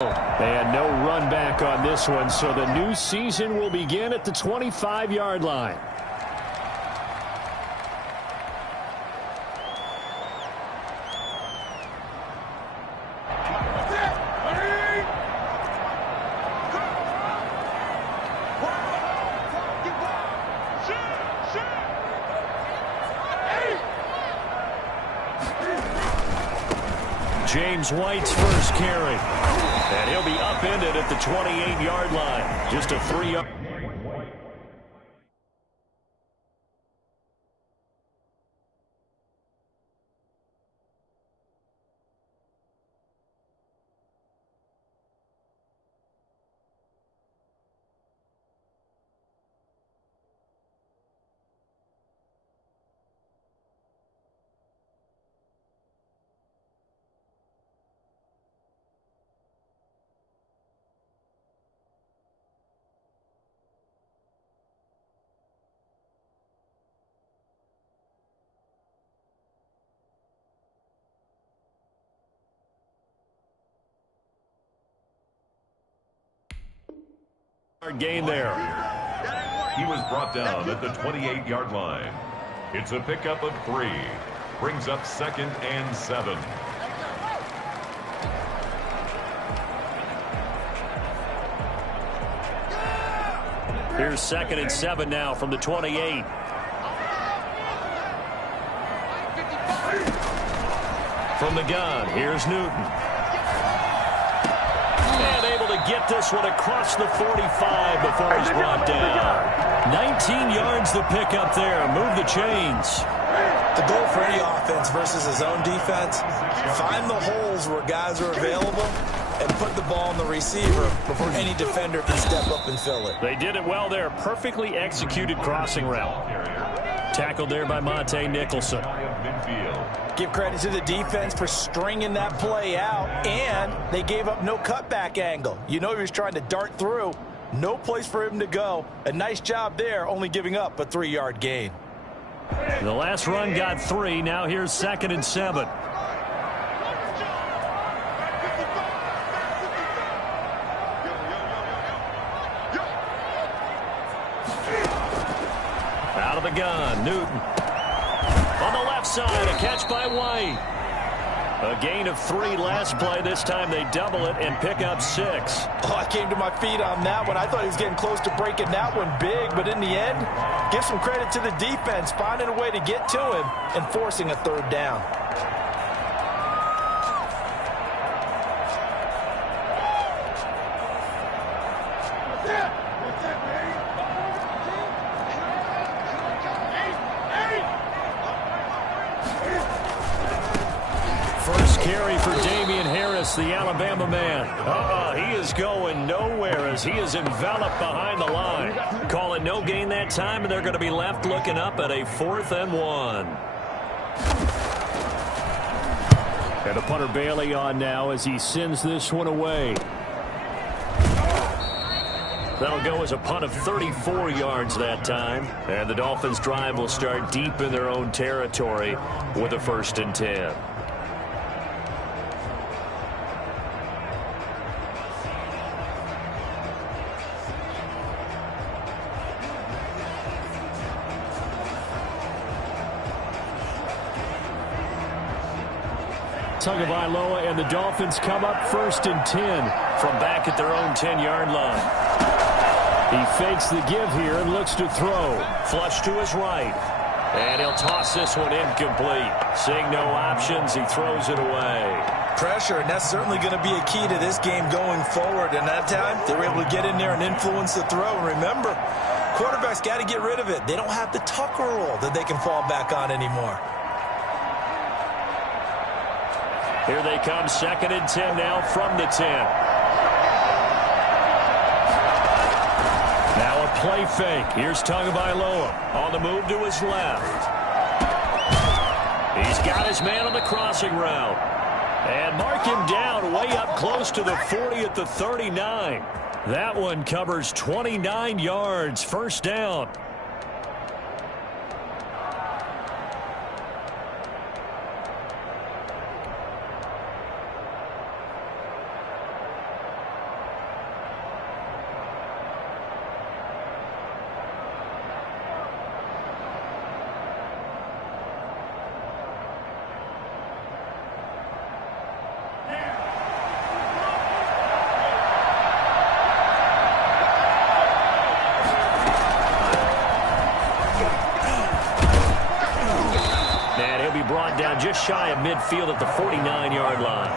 And no run back on this one, so the new season will begin at the 25-yard line. James White's first carry. And he'll be upended at the 28-yard line. Just a 3-yard. Gain there. He was brought down at the 28-yard line. It's a pickup of 3. Brings up 2nd and 7. Here's 2nd and 7 now from the 28. From the gun, here's Newton. And able to get this one across the 45 before he's brought down. 19 yards to pick up there. Move the chains. The goal for any offense versus his own defense, find the holes where guys are available and put the ball on the receiver before any defender can step up and fill it. They did it well there. Perfectly executed crossing route. Tackled there by Monte Nicholson. Give credit to the defense for stringing that play out, and they gave up no cutback angle. You know he was trying to dart through. No place for him to go. A nice job there, only giving up a 3-yard gain. The last run got 3. Now here's 2nd and 7. Out of the gun, Newton. On the left side, a catch by White. A gain of 3 last play. This time they double it and pick up 6. Oh, I came to my feet on that one. I thought he was getting close to breaking that one big, but in the end, give some credit to the defense, finding a way to get to him and forcing a 3rd down. The Alabama man. He is going nowhere as he is enveloped behind the line. Call it no gain that time, and they're going to be left looking up at a 4th and 1. And the punter Bailey on now as he sends this one away. That'll go as a punt of 34 yards that time. And the Dolphins' drive will start deep in their own territory with a 1st and 10. Tagovailoa and the Dolphins come up 1st and 10 from back at their own 10-yard line. He fakes the give here and looks to throw. Flush to his right. And he'll toss this one incomplete. Seeing no options, he throws it away. Pressure, and that's certainly going to be a key to this game going forward. And that time, they were able to get in there and influence the throw. And remember, quarterbacks got to get rid of it. They don't have the Tucker rule that they can fall back on anymore. Here they come, 2nd and 10 now from the 10. Now a play fake. Here's Tagovailoa on the move to his left. He's got his man on the crossing route. And mark him down way up close to the 40 at the 39. That one covers 29 yards, 1st down. just shy of midfield at the 49-yard line.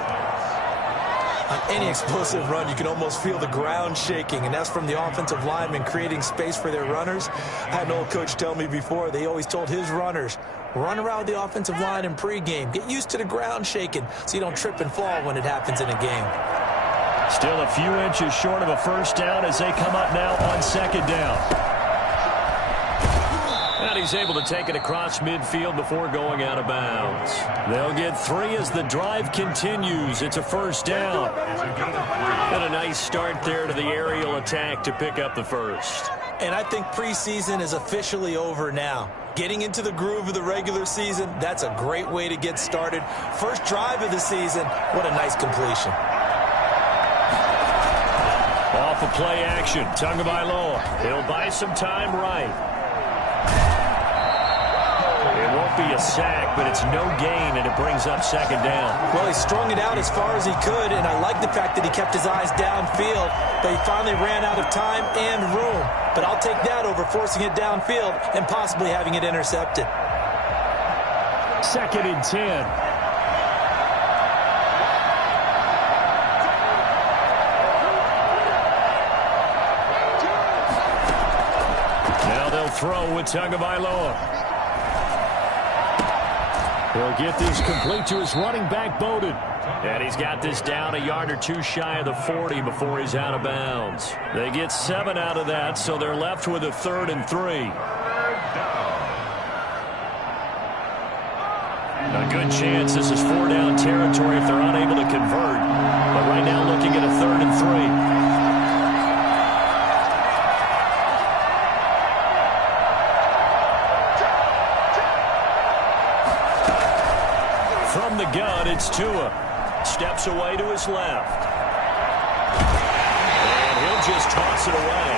On any explosive run, you can almost feel the ground shaking, and that's from the offensive linemen creating space for their runners. I had an old coach tell me before, they always told his runners, run around the offensive line in pregame. Get used to the ground shaking so you don't trip and fall when it happens in a game. Still a few inches short of a first down as they come up now on second down. And he's able to take it across midfield before going out of bounds. They'll get 3 as the drive continues. It's a first down. And a nice start there to the aerial attack to pick up the first. And I think preseason is officially over now. Getting into the groove of the regular season, that's a great way to get started. First drive of the season, what a nice completion. Off of play action, Tagovailoa. He'll buy some time right. It won't be a sack, but it's no gain, and it brings up second down. Well, he strung it out as far as he could, and I like the fact that he kept his eyes downfield, but he finally ran out of time and room. But I'll take that over forcing it downfield and possibly having it intercepted. Second and 10. Now they'll throw with Tagovailoa. He'll get this complete to his running back, Bowden. And he's got this down a yard or two shy of the 40 before he's out of bounds. They get 7 out of that, so they're left with a 3rd and 3. A good chance this is 4-down territory if they're unable to convert. But right now looking at a 3rd and 3. From the gun, it's Tua. Steps away to his left. And he'll just toss it away.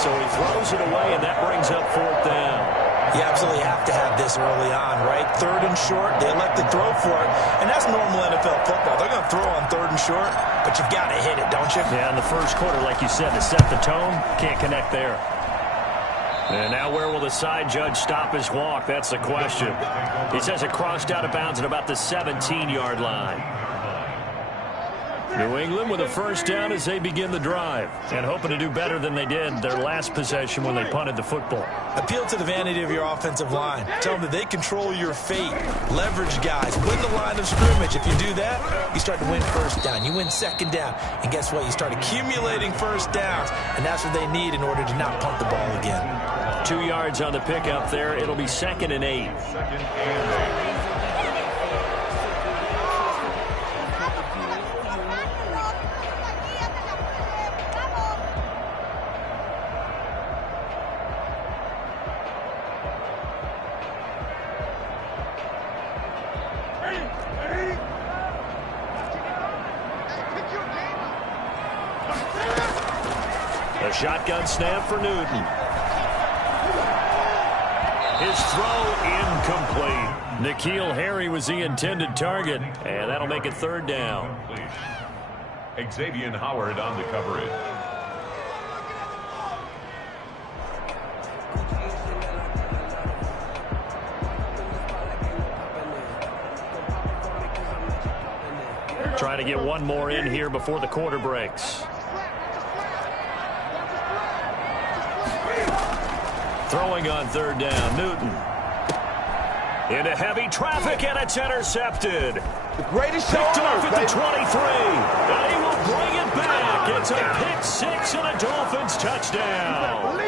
So he throws it away, and that brings up 4th down. You absolutely have to have this early on, right? 3rd and short, they elect to throw for it. And that's normal NFL football. They're going to throw on 3rd and short, but you've got to hit it, don't you? Yeah, in the first quarter, like you said, to set the tone, can't connect there. And now where will the side judge stop his walk? That's the question. He says it crossed out of bounds at about the 17-yard line. New England with a first down as they begin the drive and hoping to do better than they did their last possession when they punted the football. Appeal to the vanity of your offensive line. Tell them that they control your fate. Leverage guys. Win the line of scrimmage. If you do that, you start to win first down. You win second down. And guess what? You start accumulating first downs. And that's what they need in order to not punt the ball again. 2 yards on the pickup there. It'll be 2nd and 8. A shotgun snap for Newton. His throw incomplete. N'Keal Harry was the intended target, and that'll make it 3rd down. Xavier Howard on the coverage. Trying to get one more in here before the quarter breaks. Throwing on 3rd down, Newton. Into heavy traffic, and it's intercepted. The greatest show Picked off on at earth, the 23. And he will bring it back. It's a pick 6 and a Dolphins touchdown.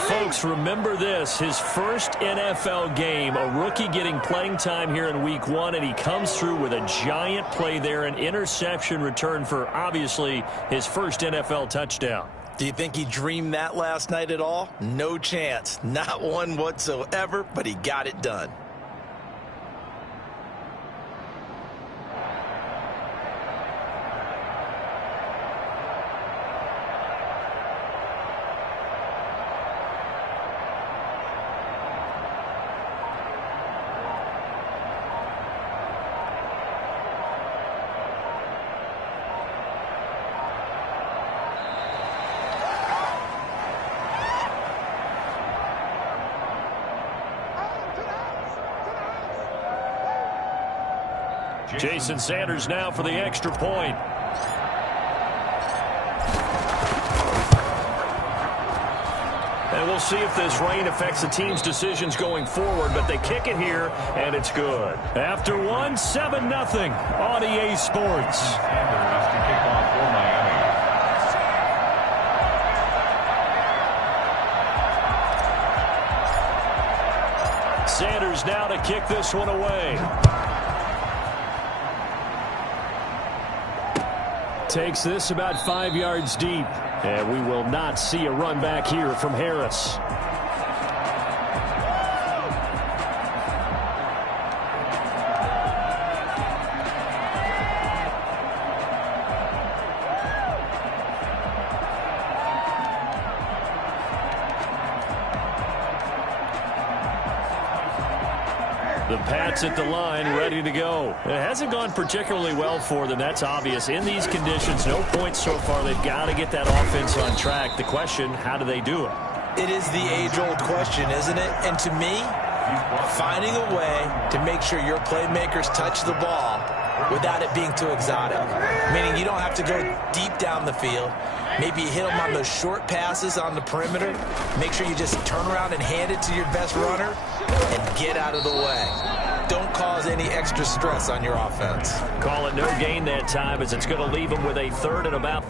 Folks, remember this. His first NFL game, a rookie getting playing time here in week 1, and he comes through with a giant play there, an interception return for, obviously, his first NFL touchdown. Do you think he dreamed that last night at all? No chance. Not one whatsoever, but he got it done. Jason Sanders now for the extra point. And we'll see if this rain affects the team's decisions going forward, but they kick it here, and it's good. After one, 7-0 on EA Sports. Sanders to kick off for Miami. Sanders now to kick this one away. Takes this about 5 yards deep. And we will not see a run back here from Harris. The Pats at the line, ready to go. It hasn't gone particularly well for them. That's obvious. In these conditions, no points so far. They've got to get that offense on track. The question, how do they do it? It is the age-old question, isn't it? And to me, finding a way to make sure your playmakers touch the ball without it being too exotic. Meaning you don't have to go deep down the field. Maybe you hit them on those short passes on the perimeter. Make sure you just turn around and hand it to your best runner and get out of the way. Don't cause any extra stress on your offense. Call it no gain that time, as it's going to leave them with a 3rd and about.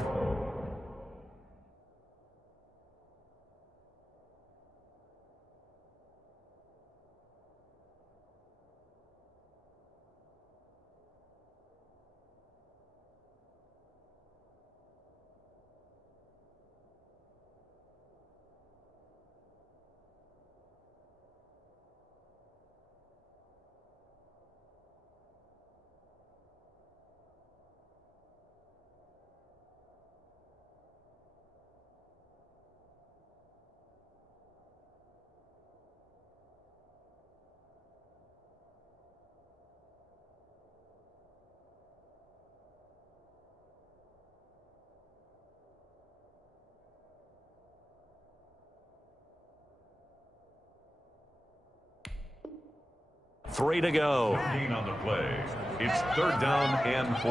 Three to go. No gain on the play. It's 3rd down and 4.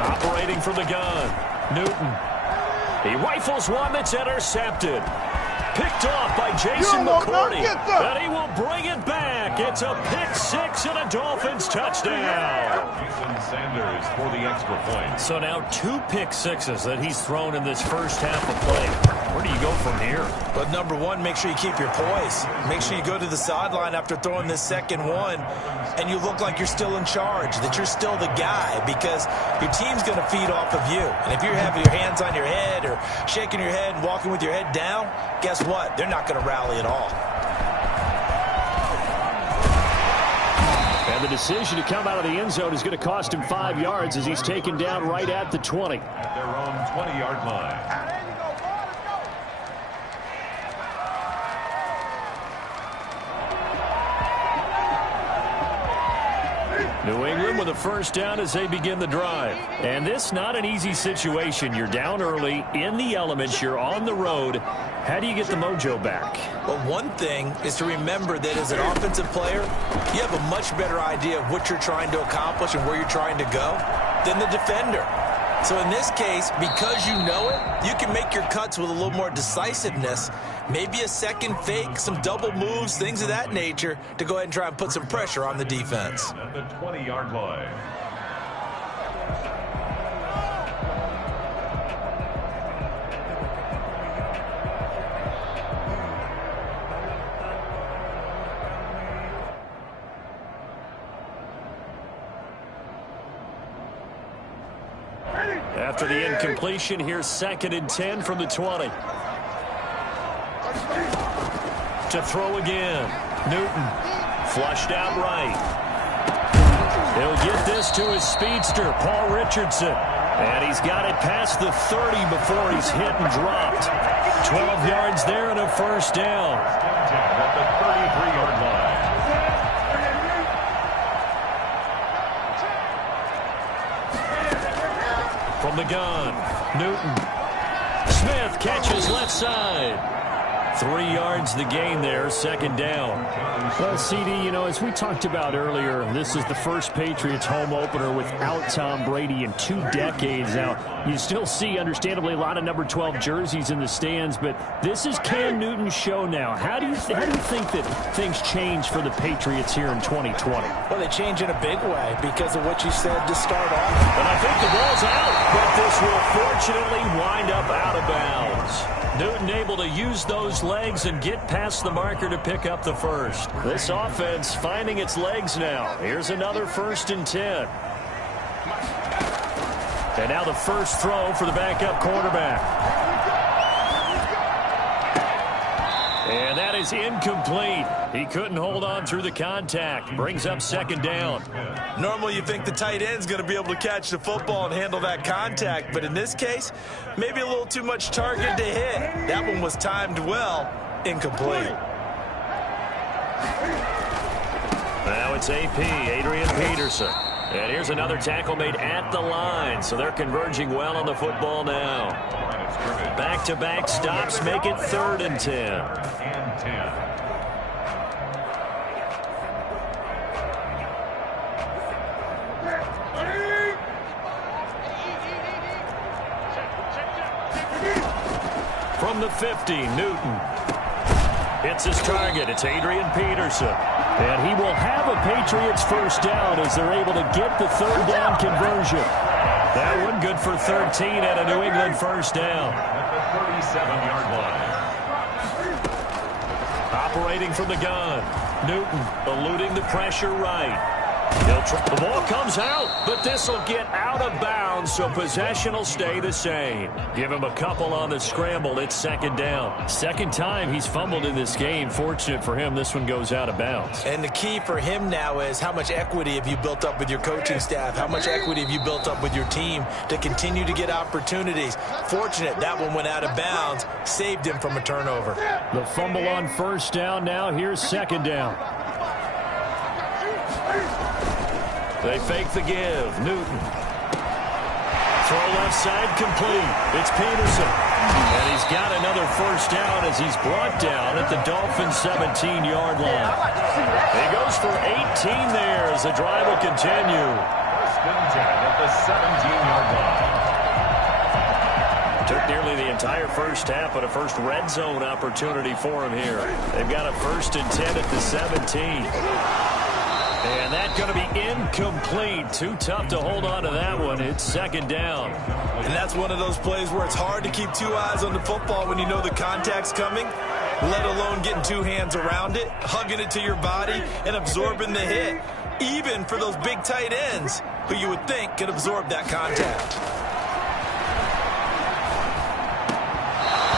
Operating from the gun, Newton. He rifles one that's intercepted. Picked off by Jason McCourty. And he will bring it back. It's a pick 6 and a Dolphins touchdown. Jason Sanders for the extra point. So now 2 pick 6s that he's thrown in this first half of play. Where do you go from here? But number one, make sure you keep your poise. Make sure you go to the sideline after throwing this second one, and you look like you're still in charge, that you're still the guy, because your team's going to feed off of you. And if you're having your hands on your head or shaking your head and walking with your head down, guess what? They're not going to rally at all. And the decision to come out of the end zone is going to cost him 5 yards as he's taken down right at the 20. At their own 20-yard line. New England with a first down as they begin the drive. And this not an easy situation. You're down early, in the elements, you're on the road. How do you get the mojo back? Well, one thing is to remember that as an offensive player, you have a much better idea of what you're trying to accomplish and where you're trying to go than the defender. So in this case, because you know it, you can make your cuts with a little more decisiveness, maybe a second fake, some double moves, things of that nature, to go ahead and try and put some pressure on the defense. At the 20-yard line. After the incompletion, here's 2nd and 10 from the 20. To throw again. Newton flushed out right. He'll get this to his speedster, Paul Richardson. And he's got it past the 30 before he's hit and dropped. 12 yards there and a first down. At the 33-yard line. From the gun, Newton. Smith catches left side. 3 yards the gain there, second down. Well, CD, you know, as we talked about earlier, this is the first Patriots home opener without Tom Brady in 2 decades. Now, you still see, understandably, a lot of number 12 jerseys in the stands, but this is Cam Newton's show now. How do you think that things change for the Patriots here in 2020? Well, they change in a big way because of what you said to start off. And I think the ball's out, but this will fortunately wind up out of bounds. Newton able to use those legs and get past the marker to pick up the first. This offense finding its legs now. Here's another 1st and 10. And now the first throw for the backup quarterback. And that is incomplete. He couldn't hold on through the contact. Brings up second down. Normally you think the tight end's going to be able to catch the football and handle that contact, but in this case, maybe a little too much target to hit. That one was timed well. Incomplete. Now it's AP, Adrian Peterson. And here's another tackle made at the line, so they're converging well on the football now. Back-to-back stops make it 3rd and 10. From the 50, Newton hits his target. It's Adrian Peterson. And he will have a Patriots first down as they're able to get the 3rd down conversion. That one good for 13 and a New England first down. At the 37-yard line. Operating from the gun. Newton eluding the pressure right. The ball comes out, but this will get out of bounds, so possession will stay the same. Give him a couple on the scramble. It's second down. Second time he's fumbled in this game. Fortunate for him, this one goes out of bounds. And the key for him now is how much equity have you built up with your coaching staff? How much equity have you built up with your team to continue to get opportunities? Fortunate that one went out of bounds, saved him from a turnover. The fumble on first down now. Here's second down. They fake the give. Newton. Throw left side complete. It's Peterson. And he's got another first down as he's brought down at the Dolphins' 17-yard line. He goes for 18 there as the drive will continue. 1st and 10 at the 17-yard line. Took nearly the entire first half, but a first red zone opportunity for him here. They've got a 1st and 10 at the 17. And that's going to be incomplete. Too tough to hold on to that one. It's second down. And that's one of those plays where it's hard to keep 2 eyes on the football when you know the contact's coming, let alone getting 2 hands around it, hugging it to your body, and absorbing the hit, even for those big tight ends who you would think could absorb that contact.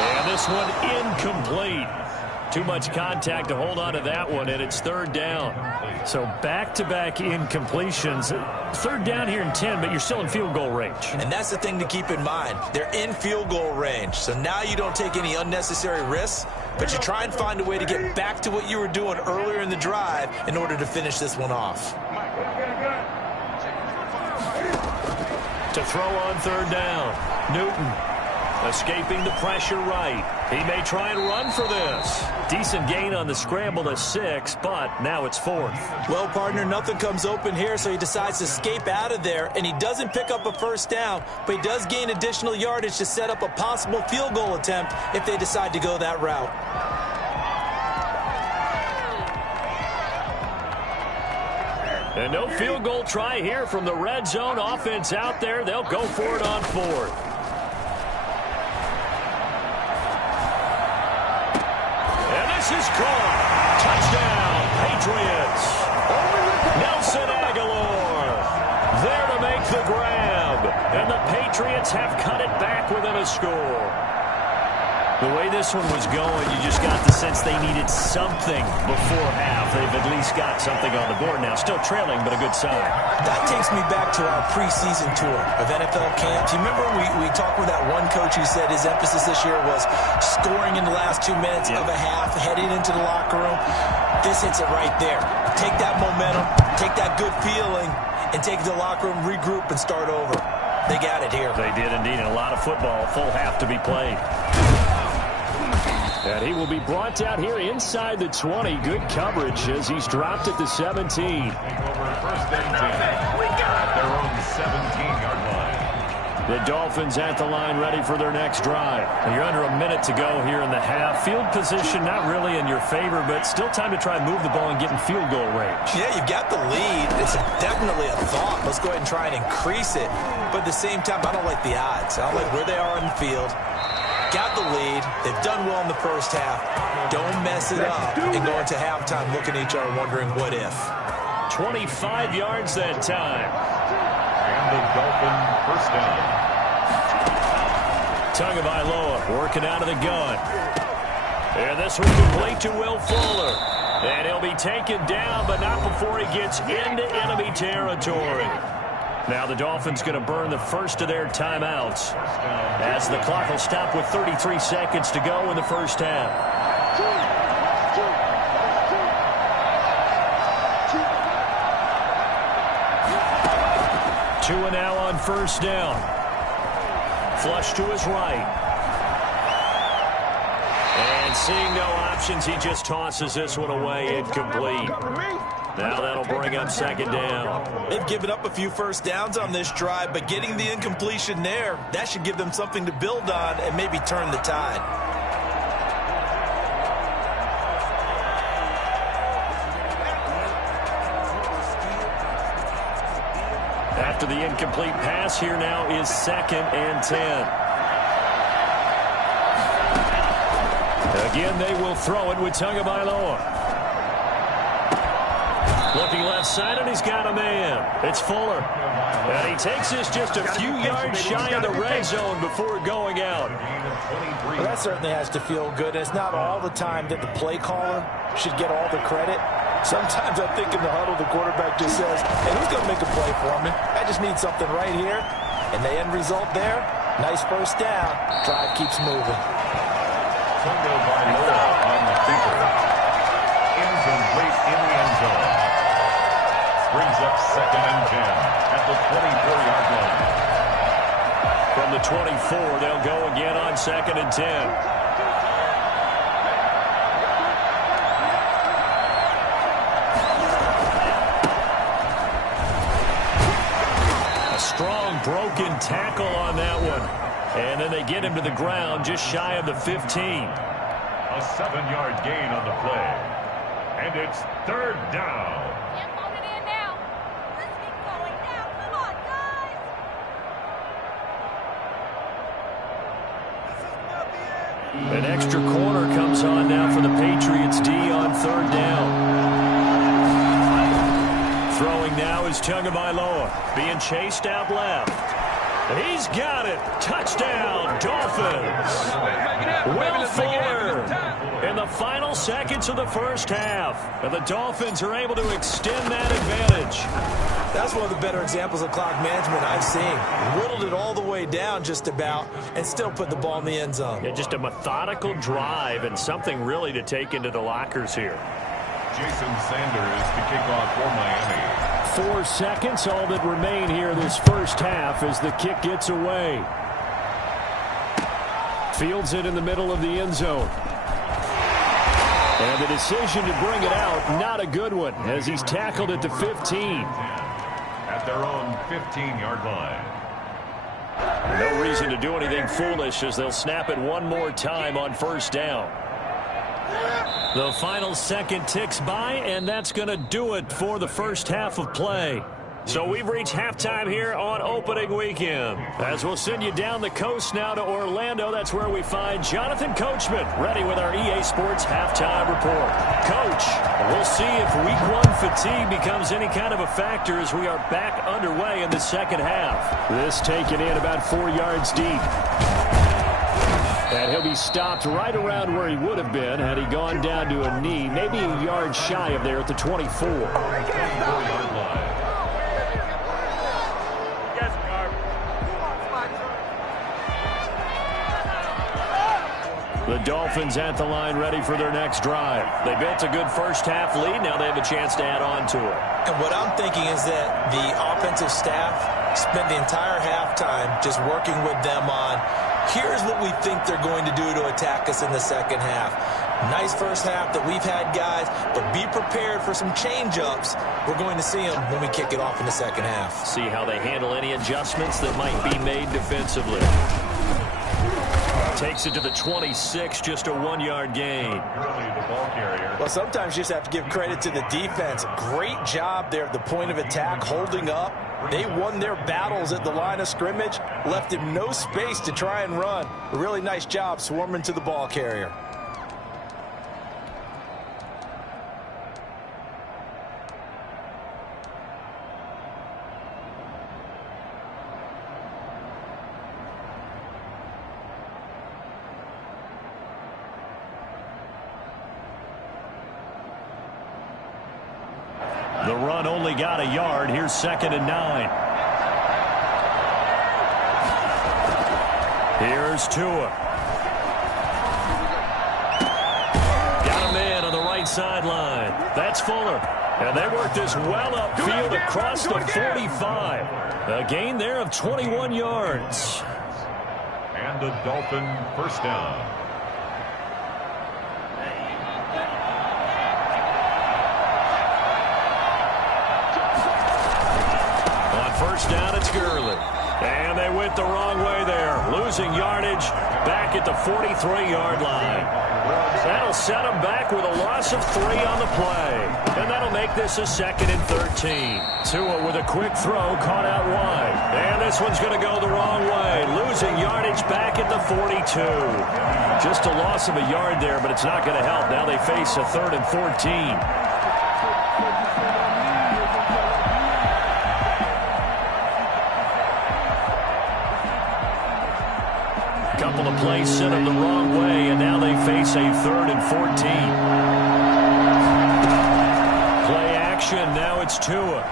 And this one incomplete. Too much contact to hold on to that one, and it's 3rd down. So back-to-back incompletions. 3rd down here in 10, but you're still in field goal range. And that's the thing to keep in mind. They're in field goal range. So now you don't take any unnecessary risks, but you try and find a way to get back to what you were doing earlier in the drive in order to finish this one off. To throw on 3rd down, Newton escaping the pressure right. He may try and run for this. Decent gain on the scramble to 6, but now it's 4th. Well, partner, nothing comes open here, so he decides to escape out of there, and he doesn't pick up a first down, but he does gain additional yardage to set up a possible field goal attempt if they decide to go that route. And no field goal try here from the red zone. Offense out there. They'll go for it on 4th. This is caught. Touchdown, Patriots. Nelson Aguilar there to make the grab. And the Patriots have cut it back within a score. The way this one was going, you just got the sense they needed something before half. They've at least got something on the board now. Still trailing, but a good sign. That takes me back to our preseason tour of NFL camps. You remember we talked with that one coach who said his emphasis this year was scoring in the last 2 minutes of a half, heading into the locker room. This hits it right there. Take that momentum, take that good feeling, and take it to the locker room, regroup, and start over. They got it here. They did indeed. A lot of football. Full half to be played. And he will be brought down here inside the 20. Good coverage as he's dropped at the 17. Take over first and 10 at their own 17-yard line. The Dolphins at the line ready for their next drive. You're under a minute to go here in the half. Field position not really in your favor, but still time to try and move the ball and get in field goal range. Yeah, you've got the lead. It's definitely a thought. Let's go ahead and try and increase it. But at the same time, I don't like the odds. I don't like where they are on the field. Got the lead. They've done well in the first half. Don't mess it up and go into halftime looking at each other wondering what if. 25 yards that time. And the Dolphin first down. Tagovailoa working out of the gun. And this one complete to Will Fuller. And he'll be taken down, but not before he gets into enemy territory. Now the Dolphins going to burn the first of their timeouts as the clock will stop with 33 seconds to go in the first half. 2 and now on first down. Flush to his right. And seeing no options, he just tosses this one away incomplete. Now that'll bring up second down. They've given up a few first downs on this drive, but getting the incompletion there, that should give them something to build on and maybe turn the tide. After the incomplete pass, here now is 2nd and 10. Again, they will throw it with Tagovailoa. Looking left side, and he's got a man. It's Fuller. And he takes this just a few yards shy of the red zone before going out. Well, that certainly has to feel good. It's not all the time that the play caller should get all the credit. Sometimes I think in the huddle, the quarterback just says, hey, who's going to make a play for me? I just need something right here. And the end result there, nice first down. Drive keeps moving. Tagovailoa on the keeper. Incomplete in the end zone. Brings up 2nd and 10 at the 24-yard line. From the 24, they'll go again on 2nd and 10. Strong broken tackle on that one. And then they get him to the ground just shy of the 15. A 7-yard gain on the play. And it's 3rd down. Can't phone it in now. Let's keep going now. Come on, guys. An extra corner comes on now for the Patriots D on 3rd down. Throwing now is Tagovailoa, being chased out left. He's got it. Touchdown, Dolphins. Will Fuller in the final seconds of the first half. And the Dolphins are able to extend that advantage. That's one of the better examples of clock management I've seen. Whittled it all the way down just about and still put the ball in the end zone. Yeah, just a methodical drive and something really to take into the lockers here. Jason Sanders to kick off for Miami. 4 seconds, all that remain here this first half as the kick gets away. Fields it in the middle of the end zone. And the decision to bring it out, not a good one, as he's tackled at the 15. At their own 15-yard line. No reason to do anything foolish as they'll snap it one more time on first down. The final second ticks by, and that's going to do it for the first half of play. So we've reached halftime here on opening weekend. As we'll send you down the coast now to Orlando, that's where we find Jonathan Coachman ready with our EA Sports halftime report. Coach, we'll see if week 1 fatigue becomes any kind of a factor as we are back underway in the second half. This taken in about 4 yards deep. And he'll be stopped right around where he would have been had he gone down to a knee, maybe a yard shy of there at the 24. The Dolphins at the line ready for their next drive. They built a good first half lead. Now they have a chance to add on to it. And what I'm thinking is that the offensive staff spent the entire halftime just working with them on, here's what we think they're going to do to attack us in the second half. Nice first half that we've had, guys, but be prepared for some change-ups. We're going to see them when we kick it off in the second half. See how they handle any adjustments that might be made defensively. Takes it to the 26, just a 1-yard gain. Well, sometimes you just have to give credit to the defense. Great job there at the point of attack, holding up. They won their battles at the line of scrimmage, left him no space to try and run. A really nice job swarming to the ball carrier. The run only got a yard. Here's 2nd and 9. Here's Tua. Got a man on the right sideline. That's Fuller. And they work this well upfield across the 45. A gain there of 21 yards. And a Dolphin first down. First down, it's Gurley. And they went the wrong way there. Losing yardage back at the 43-yard line. That'll set them back with a loss of 3 on the play. And that'll make this a 2nd and 13. Tua with a quick throw, caught out wide. And this one's going to go the wrong way. Losing yardage back at the 42. Just a loss of a yard there, but it's not going to help. Now they face a 3rd and 14. Couple of plays sent them the wrong way, and now they face a 3rd and 14. Play action, now it's Tua.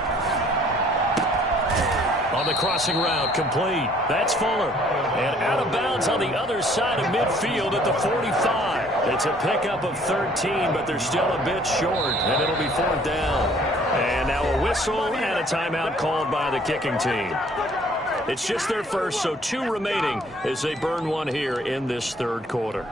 On the crossing route, complete. That's Fuller. And out of bounds on the other side of midfield at the 45. It's a pickup of 13, but they're still a bit short, and it'll be 4th down. And now a whistle and a timeout called by the kicking team. It's just their first, so 2 remaining as they burn one here in this 3rd quarter.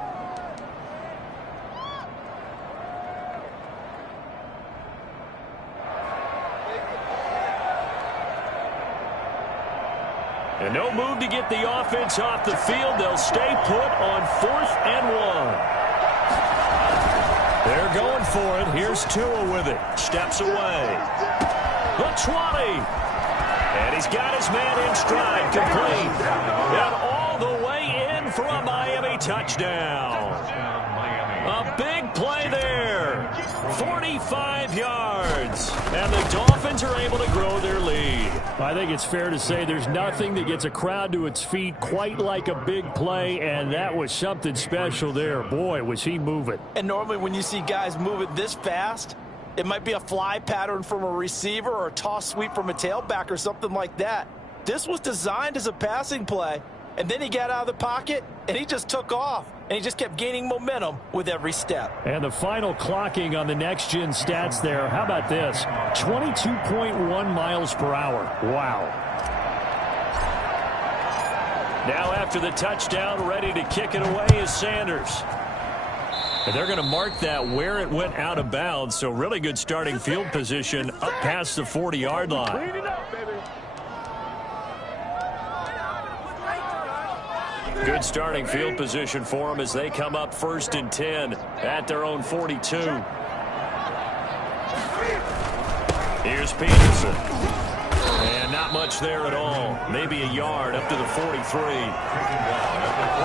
And no move to get the offense off the field. They'll stay put on 4th and 1. They're going for it. Here's Tua with it. Steps away. The 20. And he's got his man in stride, complete. And all the way in for a Miami touchdown. A big play there. 45 yards. And the Dolphins are able to grow their lead. I think it's fair to say there's nothing that gets a crowd to its feet quite like a big play, and that was something special there. Boy, was he moving. And normally when you see guys moving this fast, it might be a fly pattern from a receiver or a toss sweep from a tailback or something like that. This was designed as a passing play, and then he got out of the pocket, and he just took off, and he just kept gaining momentum with every step. And the final clocking on the next-gen stats there, how about this? 22.1 miles per hour. Wow. Now after the touchdown, ready to kick it away is Sanders. And they're going to mark that where it went out of bounds. So really good starting field position up past the 40-yard line. Good starting field position for them as they come up 1st and 10 at their own 42. Here's Peterson. And not much there at all. Maybe a yard up to the 43.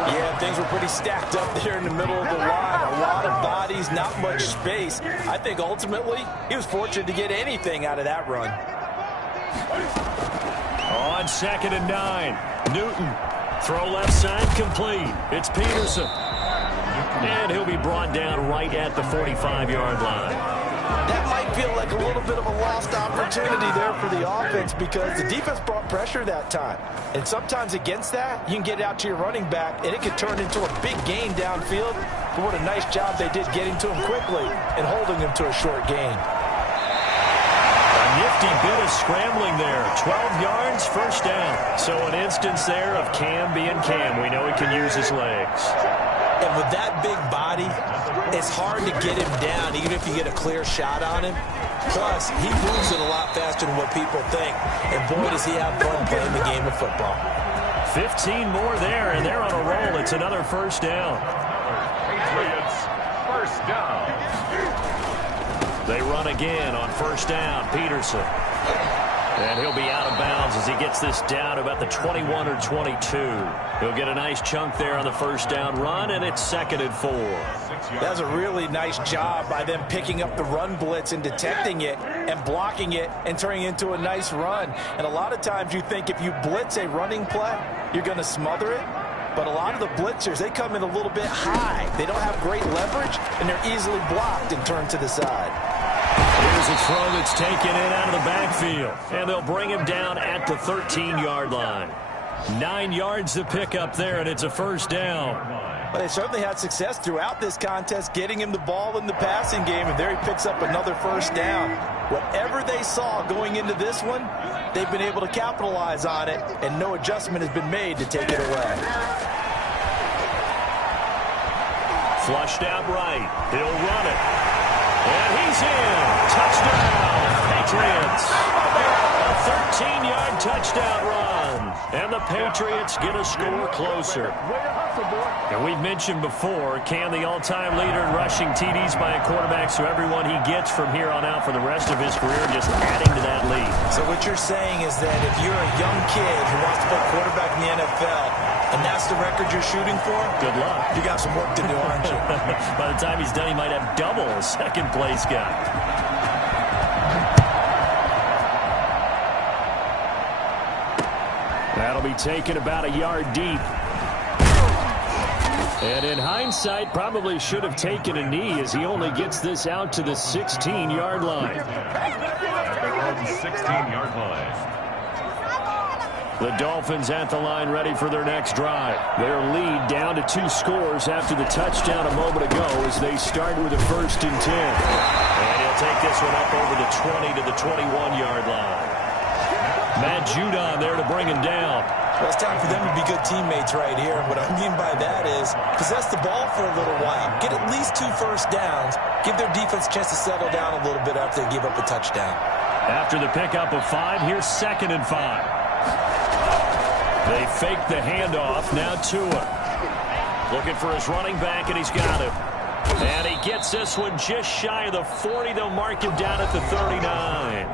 Yeah, things were pretty stacked up there in the middle of the line. A lot of bodies, not much space. I think ultimately he was fortunate to get anything out of that run. On 2nd and 9, Newton. Throw left side, complete. It's Peterson. And he'll be brought down right at the 45-yard line. That might feel like a little bit of a lost opportunity there for the offense because the defense brought pressure that time. And sometimes against that, you can get it out to your running back, and it could turn into a big gain downfield. But what a nice job they did getting to him quickly and holding him to a short gain. A Nifty bit of scrambling there. 12 yards, first down. So an instance there of Cam being Cam. We know he can use his legs. And with that big body, it's hard to get him down, even if you get a clear shot on him. Plus, he moves it a lot faster than what people think. And boy, does he have fun playing the game of football. 15 more there, and they're on a roll. It's another first down. Patriots, first down. They run again on first down. Peterson. And he'll be out of bounds as he gets this down about the 21 or 22. He'll get a nice chunk there on the first down run, and it's 2nd and 4. That was a really nice job by them picking up the run blitz and detecting it and blocking it and turning it into a nice run. And a lot of times you think if you blitz a running play, you're going to smother it. But a lot of the blitzers, they come in a little bit high. They don't have great leverage, and they're easily blocked and turned to the side. Here's a throw that's taken in out of the backfield. And they'll bring him down at the 13-yard line. 9 yards to pick up there, and it's a first down. But they certainly had success throughout this contest getting him the ball in the passing game, and there he picks up another first down. Whatever they saw going into this one, they've been able to capitalize on it, and no adjustment has been made to take it away. Flushed out right. He'll run it. And he's in. Touchdown, Patriots. A 13-yard touchdown run. And the Patriots get a score closer. And we've mentioned before, Cam, the all-time leader in rushing TDs by a quarterback, so everyone he gets from here on out for the rest of his career just adding to that lead. So what you're saying is that if you're a young kid who wants to play quarterback in the NFL, and that's the record you're shooting for, good luck. You got some work to do, aren't you? By the time he's done, he might have double a second-place guy. That'll be taken about a yard deep. And in hindsight, probably should have taken a knee as he only gets this out to the 16-yard line. At their own 16-yard line. The Dolphins at the line ready for their next drive. Their lead down to 2 scores after the touchdown a moment ago as they start with a 1st and 10. And he'll take this one up over the 20 to the 21-yard line. Matt Judon there to bring him down. Well, it's time for them to be good teammates right here. And what I mean by that is possess the ball for a little while. Get at least 2 first downs. Give their defense a chance to settle down a little bit after they give up a touchdown. After the pickup of 5, here's 2nd and 5. They fake the handoff. Now Tua. Looking for his running back, and he's got him. And he gets this one just shy of the 40. They'll mark him down at the 39.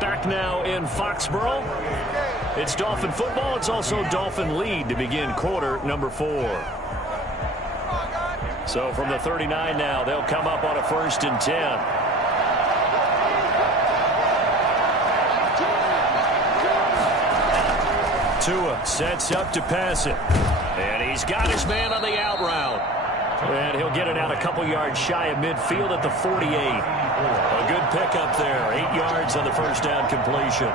Back now in Foxborough. It's Dolphin football. It's also Dolphin lead to begin quarter number 4. So from the 39 now, they'll come up on a 1st and 10. Tua sets up to pass it. And he's got his man on the out route. And he'll get it out a couple yards shy of midfield at the 48. A good pickup there. 8 yards on the first down completion.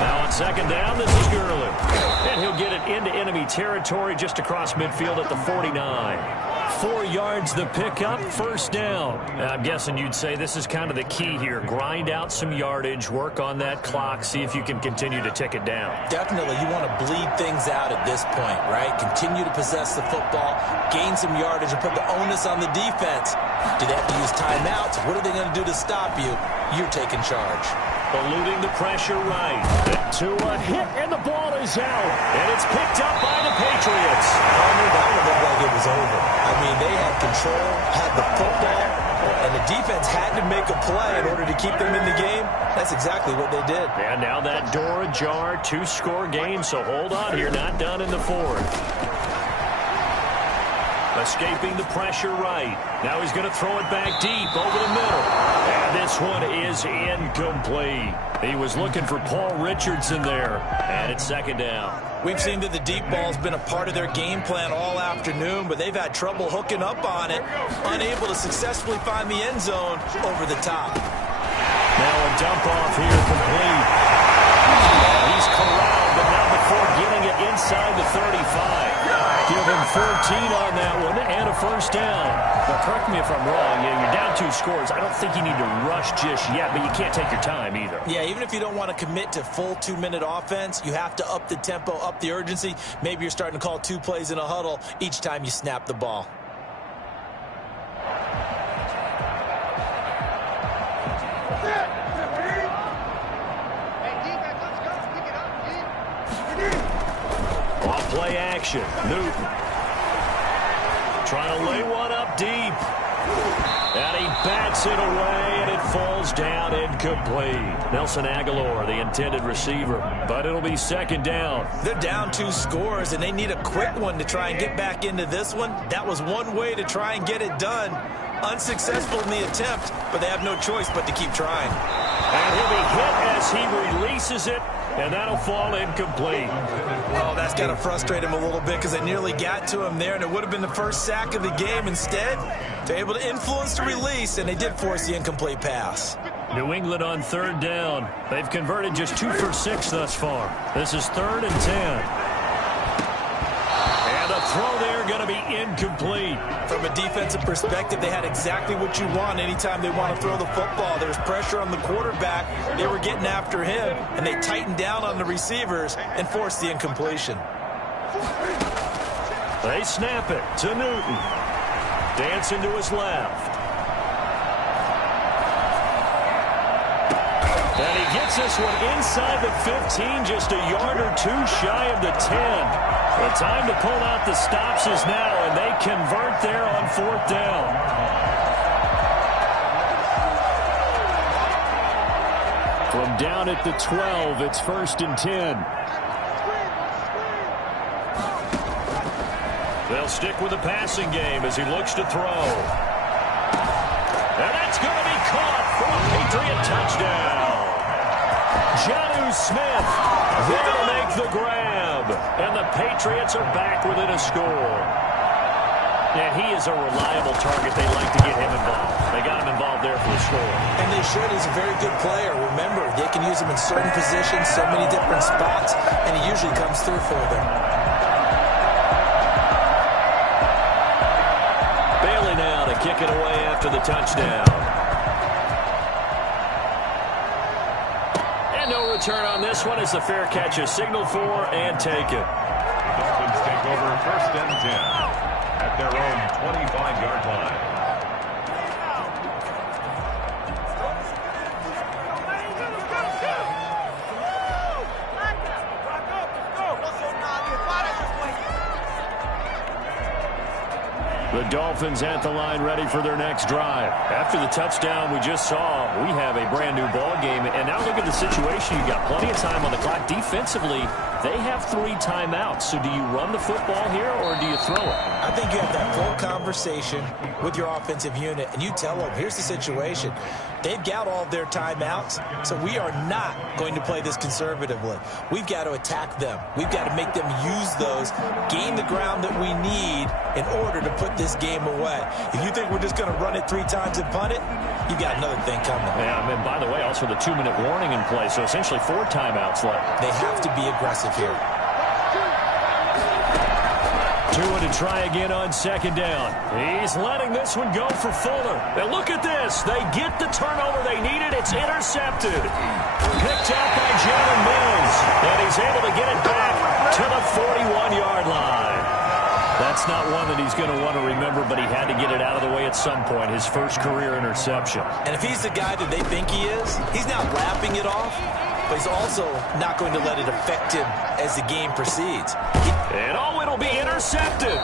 Now on second down, this is Gurley. And he'll get it into enemy territory just across midfield at the 49. 4 yards the pickup, first down. I'm guessing you'd say this is kind of the key here. Grind out some yardage, work on that clock, see if you can continue to tick it down. Definitely, you want to bleed things out at this point, right? Continue to possess the football, gain some yardage, and put the onus on the defense. Do they have to use timeouts? What are they going to do to stop you? You're taking charge. Eluding the pressure right. Tua hit, and the ball is out. And it's picked up by the Patriots. That one looked like it was over. I mean, they had control, had the football, and the defense had to make a play in order to keep them in the game. That's exactly what they did. And now that door ajar, 2-score game, so hold on here, not done in the 4th. Escaping the pressure right. Now he's going to throw it back deep over the middle. And this one is incomplete. He was looking for Paul Richardson there. And it's second down. We've seen that the deep ball's been a part of their game plan all afternoon, but they've had trouble hooking up on it, unable to successfully find the end zone over the top. Now a dump off here complete. And he's corralled, but not before getting it inside the 35. Give him on that one and a first down. Well, correct me if I'm wrong. Yeah, you're down 2 scores. I don't think you need to rush just yet, but you can't take your time either. Yeah, even if you don't want to commit to full 2-minute offense, you have to up the tempo, up the urgency. Maybe you're starting to call 2 plays in a huddle each time you snap the ball. Off play action. Newton trying to lay one up deep. And he bats it away, and it falls down incomplete. Nelson Aguilar, the intended receiver, but it'll be second down. They're down 2 scores, and they need a quick one to try and get back into this one. That was one way to try and get it done. Unsuccessful in the attempt, but they have no choice but to keep trying. And he'll be hit as he releases it, and that'll fall incomplete. Well, that's got to frustrate him a little bit because they nearly got to him there, and it would have been the first sack of the game. Instead, they're able to influence the release, and they did force the incomplete pass. New England on third down. They've converted just 2 for 6 thus far. This is 3rd and 10. And the throw there going to be incomplete. From a defensive perspective, they had exactly what you want anytime they want to throw the football. There's pressure on the quarterback. They were getting after him, and they tightened down on the receivers and forced the incompletion. They snap it to Newton. Dancing to his left. And he gets this one inside the 15, just a yard or 2 shy of the 10. The time to pull out the stops is now, and they convert there on 4th down. From down at the 12, it's 1st and 10. They'll stick with the passing game as he looks to throw. And that's going to be caught for a Patriot touchdown. Jonnu Smith, they'll make the grab. And the Patriots are back within a score. Yeah, he is a reliable target. They like to get him involved. They got him involved there for the score. And they should. He's a very good player. Remember, they can use him in certain positions, so many different spots, and he usually comes through for them. Bailey now to kick it away after the touchdown. And no return on this one as the fair catch is signaled for and taken. The Dolphins take over 1st and 10 at their own 25-yard line. The Dolphins at the line ready for their next drive. After the touchdown we just saw, we have a brand new ball game. And now look at the situation. You've got plenty of time on the clock. Defensively, they have 3 timeouts. So do you run the football here or do you throw it? I think you have that full conversation with your offensive unit, and you tell them, here's the situation. They've got all their timeouts, so we are not going to play this conservatively. We've got to attack them. We've got to make them use those, gain the ground that we need in order to put this game away. If you think we're just going to run it 3 times and punt it, you've got another thing coming. Yeah, and by the way, also the 2-minute warning in play, so essentially 4 timeouts left. They have to be aggressive here. Tua to try again on 2nd down. He's letting this one go for Fuller. And look at this. They get the turnover they needed. It's intercepted. Picked up by Jalen Mills. And he's able to get it back to the 41-yard line. That's not one that he's going to want to remember, but he had to get it out of the way at some point. His first career interception. And if he's the guy that they think he is, he's not lapping it off, but he's also not going to let it affect him as the game proceeds. And it'll be intercepted.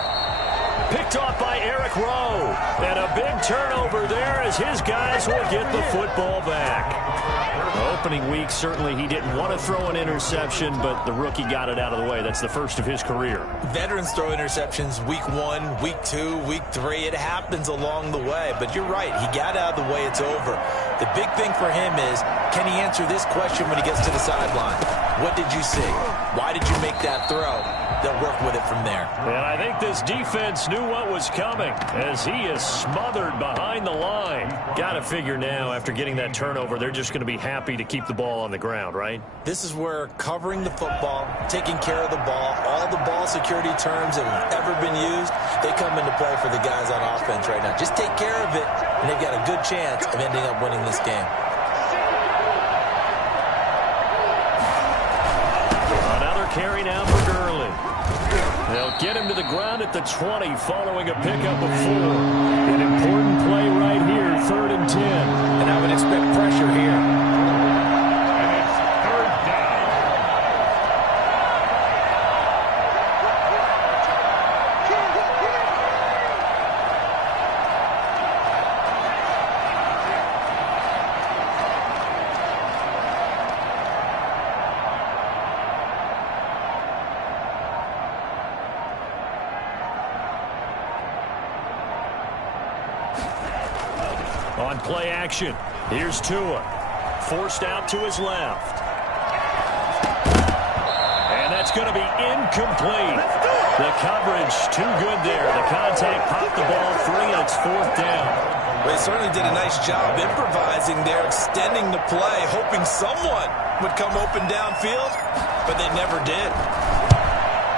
Picked off by Eric Rowe. And a big turnover there as his guys will get the football back. Opening week, certainly he didn't want to throw an interception, but the rookie got it out of the way. That's the first of his career. Veterans throw interceptions week 1, week 2, week 3. It happens along the way, but you're right. He got out of the way. It's over. The big thing for him is, can he answer this question when he gets to the sideline? What did you see? Why did you make that throw? They'll work with it from there. And I think this defense knew what was coming as he is smothered behind the line. Got to figure now, after getting that turnover, they're just going to be happy to keep the ball on the ground, right? This is where covering the football, taking care of the ball, all the ball security terms that have ever been used, they come into play for the guys on offense right now. Just take care of it, and they've got a good chance of ending up winning this game. Another carry now for Gurley. They'll get him to the ground at the 20 following a pickup of 4. An important play right here, 3rd and 10. And I would expect pressure here. And it's 3rd down. On play action, here's Tua. Forced out to his left. And that's going to be incomplete. The coverage too good there. The contact popped the ball free, and it's 4th down. Well, they certainly did a nice job improvising there, extending the play, hoping someone would come open downfield, but they never did.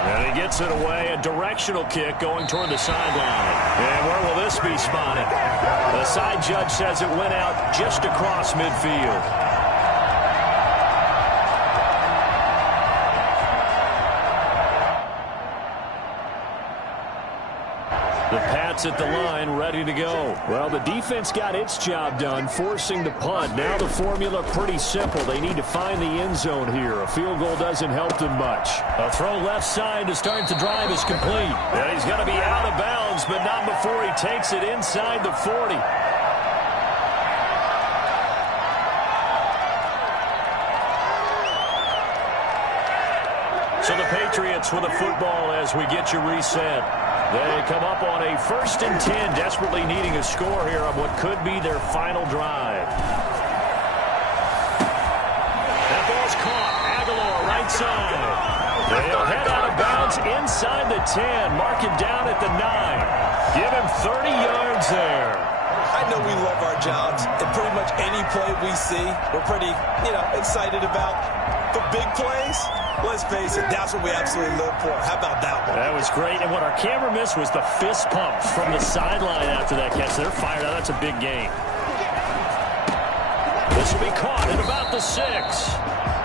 And he gets it away, a directional kick going toward the sideline. And where will this be spotted? The side judge says it went out just across midfield. The Pats at the line, ready to go. Well, the defense got its job done, forcing the punt. Now the formula pretty simple. They need to find the end zone here. A field goal doesn't help them much. A throw left side to start the drive is complete. And he's going to be out of bounds, but not before he takes it inside the 40. So the Patriots with a football as we get you reset. They come up on a 1st and 10, desperately needing a score here on what could be their final drive. That ball's caught. Aguilar, right side. They'll head out of bounds inside the 10. Mark it down at the 9. Give him 30 yards there. I know we love our jobs, and pretty much any play we see, we're pretty, excited about. But big plays, let's face it, that's what we absolutely live for. How about that one? That was great. And what our camera missed was the fist pump from the sideline after that catch. They're fired out. That's a big game. This will be caught at about the 6.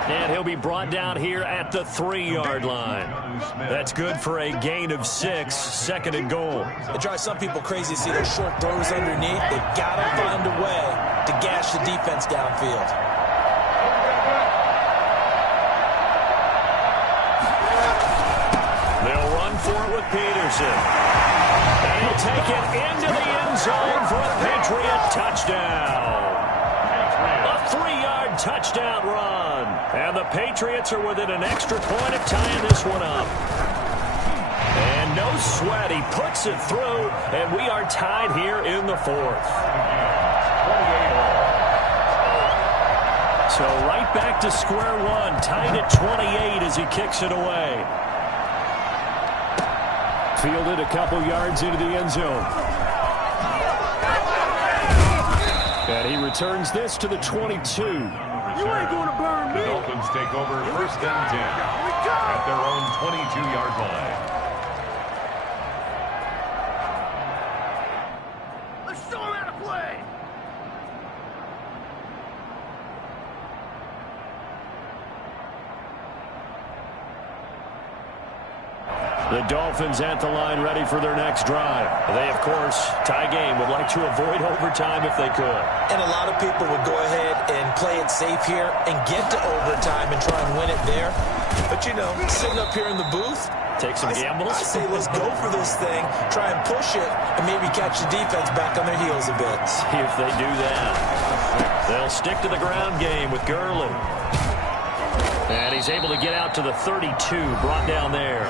And he'll be brought down here at the 3-yard line. That's good for a gain of 6, 2nd and goal. It drives some people crazy to see those short throws underneath. They've got to find a way to gash the defense downfield. They'll run for it with Peterson. And he'll take it into the end zone for a Patriot touchdown. A 3-yard touchdown run. And the Patriots are within an extra point of tying this one up. And no sweat. He puts it through, and we are tied here in the 4th. So right back to square one, tied at 28 as he kicks it away. Fielded a couple yards into the end zone. And he returns this to the 22. You ain't going to burn me. The Dolphins take over 1st and 10 at their own 22-yard line. Let's show him how to play. The Dolphins at the line, ready for their next drive. They, of course, tie game, would like to avoid overtime if they could. And a lot of people would go ahead and play it safe here and get to overtime and try and win it there. But, sitting up here in the booth, take some gambles. I say let's go for this thing, try and push it, and maybe catch the defense back on their heels a bit. See if they do that. They'll stick to the ground game with Gurley. And he's able to get out to the 32, brought down there.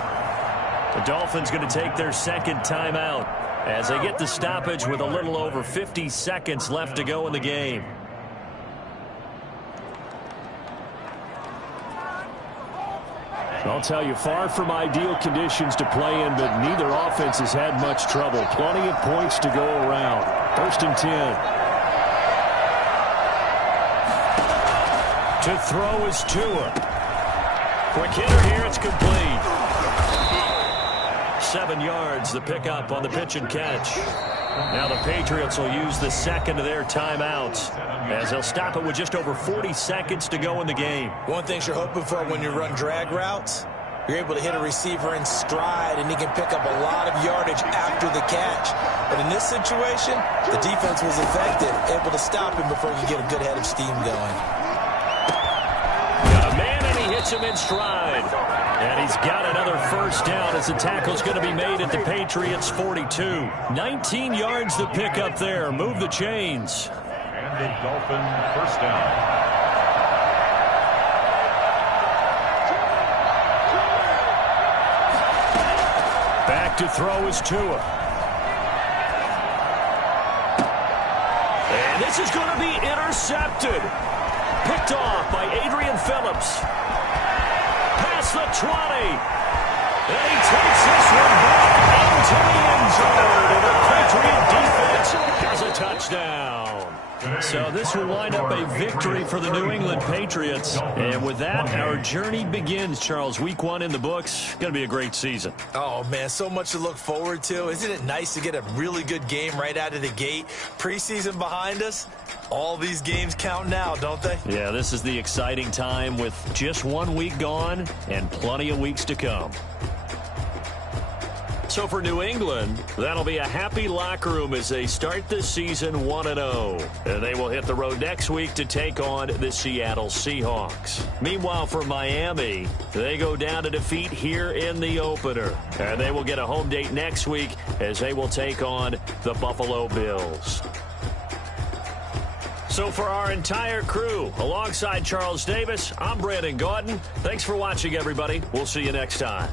The Dolphins going to take their 2nd timeout as they get the stoppage with a little over 50 seconds left to go in the game. I'll tell you, far from ideal conditions to play in, but neither offense has had much trouble. Plenty of points to go around. 1st and 10. To throw is Tua. Quick hitter here, it's complete. 7 yards, the pickup on the pitch and catch. Now the Patriots will use the second of their timeouts, as they'll stop it with just over 40 seconds to go in the game. One thing you're hoping for when you run drag routes, you're able to hit a receiver in stride, and he can pick up a lot of yardage after the catch. But in this situation, the defense was effective, able to stop him before he could get a good head of steam going. Got a man, and he hits him in stride. And he's got another first down as the tackle's going to be made at the Patriots' 42. 19 yards the pickup there. Move the chains. And the Dolphin first down. Back to throw is Tua. And this is going to be intercepted. Picked off by Adrian Phillips. Past the 20. And he takes this one back into the end zone. And the Patriot defense has a touchdown. So this will wind up a victory for the New England Patriots. And with that, our journey begins, Charles. Week 1 in the books. Going to be a great season. Oh, man, so much to look forward to. Isn't it nice to get a really good game right out of the gate? Preseason behind us. All these games count now, don't they? Yeah, this is the exciting time with just 1 week gone and plenty of weeks to come. So for New England, that'll be a happy locker room as they start this season 1-0. And they will hit the road next week to take on the Seattle Seahawks. Meanwhile, for Miami, they go down to defeat here in the opener. And they will get a home date next week as they will take on the Buffalo Bills. So for our entire crew, alongside Charles Davis, I'm Brandon Gaudin. Thanks for watching, everybody. We'll see you next time.